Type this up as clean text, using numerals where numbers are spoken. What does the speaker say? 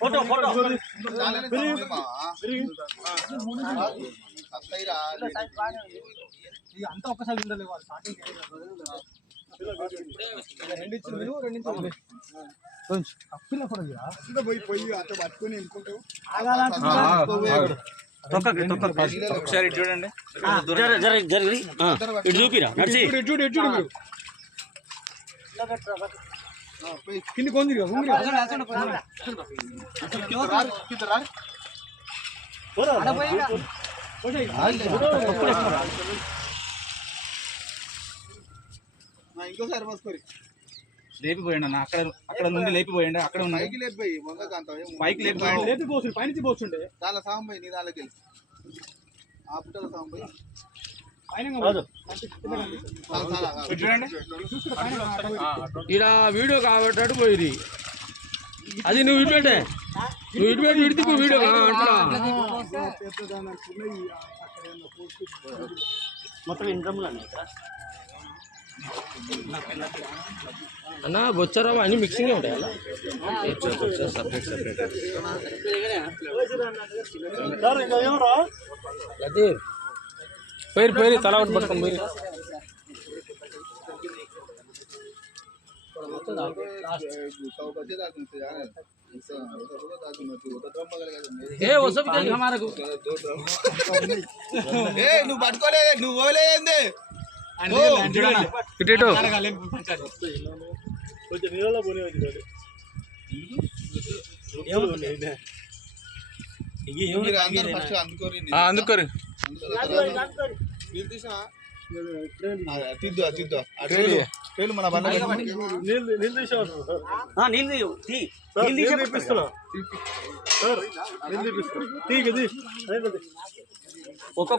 photo photo అంతా ఒక్కసారి ఉండలే వాళ్ళు స్టార్టింగ్ పోయి పోయి అట్లా పట్టుకొని వెళ్ళుకుంటావు ఒకసారి చూడండి ఇటు చూపిరా నడిచి కింది కొంది ఇంకోసారి మోసుకోరి లేపిపోయండి అన్న అక్కడ అక్కడ నుండి లేపిపోయండి అక్కడ ఉన్నాయి పైకి లేపిపోయండి లేపిపోతుంది పైనుంచి పోతుండే దాని సాంబ నీ దానికి వెళ్ళి ఆ పుట్టల సాంబ చూడండి ఇలా వీడియో కాబట్టి పోయి అది నువ్వు ఇటు పెట్టే నువ్వు ఇటు పెట్టి ఇడితే వీడియో మొత్తం ఇన్కమ్ అన్న బొచ్చరా అన్ని మిక్సింగ్ ఉంటాయి అలా సపరేట్ సపరేట్ అదే పోయి పోయి తల ఒకటి పట్టుకొని పోయి నువ్వు పట్టుకోలేదు నువ్వు పోలేదండి అందుకోరు తిద్దు తిద్దు పేలు మన బండ ఒక్కొక్క